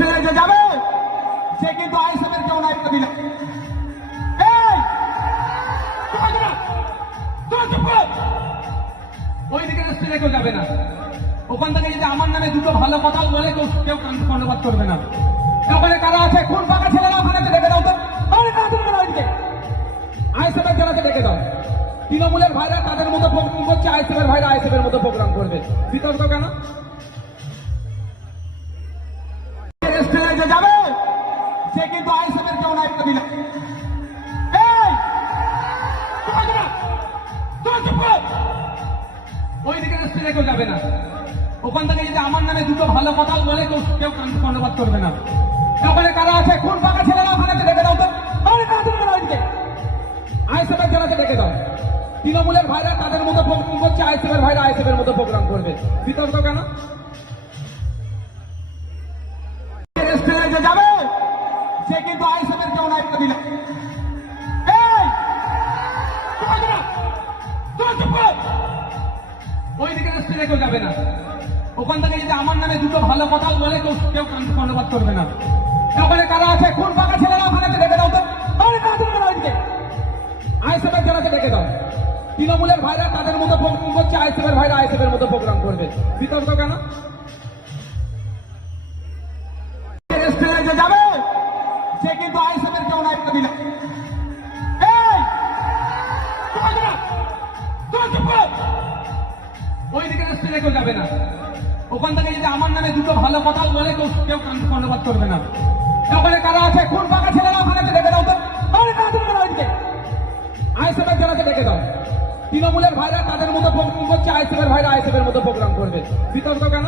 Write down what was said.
রেস্টুরেন্টে যে যাবে সে কিন্তু আইএসএফের কেউ নাই দিল। ওইদিকে রেস্টুরেন্টে কেউ যাবে না। ওখান থেকে যদি আমার নামে দুটো ভালো কথাও বলে কেউ কর্ণপাত করবে না। ওখানে কারা আছে? কোন ফাঁকা ছেলেরা ওখানে ডেকে দাও তো। ওইদিকে আইএসএফের জেলাকে ডেকে দাও। তৃণমূলের ভাইরা তাদের মতো প্রোগ্রাম করছে, আইএসএফের ভাইরা আইএসএফের মতো প্রোগ্রাম করবে। বিতর্ক কেন? রেস্টুরেন্টে যাবে সে কিন্তু আইএসএফের কেউ নাই দিল। ওইদিকে রেস্টুরেন্টে কেউ যাবে না। ওখান থেকে যদি আমার নামে দুটো ভালো কথাও বলে কেউ কর্ণপাত করবে না। ওখানে কারা আছে? কোন ফাঁকা ছেলেরা ওখানে ডেকে দাও তো। ওইদিকে আইএসএফের জেলাকে ডেকে দাও। তৃণমূলের ভাইরা তাদের মতো প্রোগ্রাম করছে, আইএসএফের ভাইরা আইএসএফের মতো প্রোগ্রাম করবে। বিতর্ক কেন? রেস্টুরেন্টে যাবে সে কিন্তু আইএসএফের কেউ নাই দিল। ওইদিকে রেস্টুরেন্টে কেউ যাবে না। ওখান থেকে যদি আমার নামে দুটো ভালো কথাও বলে কেউ কর্ণপাত করবে না। ওখানে কারা আছে? কোন ফাঁকা ছেলেরা ওখানে ডেকে দাও তো। ওইদিকে আইএসএফের জেলাকে ডেকে দাও। তৃণমূলের ভাইরা তাদের মতো প্রোগ্রাম করছে, আইএসএফের ভাইরা আইএসএফের মতো প্রোগ্রাম করবে। বিতর্ক কেন? রেস্টুরেন্টে যাবে সে কিন্তু আইএসএফের কেউ নাই দিল। ওইদিকে রেস্টুরেন্টে কেউ যাবে না। ওখান থেকে যদি আমার নামে দুটো ভালো কথাও বলে কেউ কর্ণপাত করবে না। ওখানে কারা আছে? কোন ফাঁকা ছেলেরা ওখানে ডেকে দাও তো। ওইদিকে আইএসএফের জেলাকে ডেকে দাও। তৃণমূলের ভাইরা তাদের মতো প্রোগ্রাম করছে, আইএসএফের ভাইরা আইএসএফের মতো প্রোগ্রাম করবে। বিতর্ক কেন?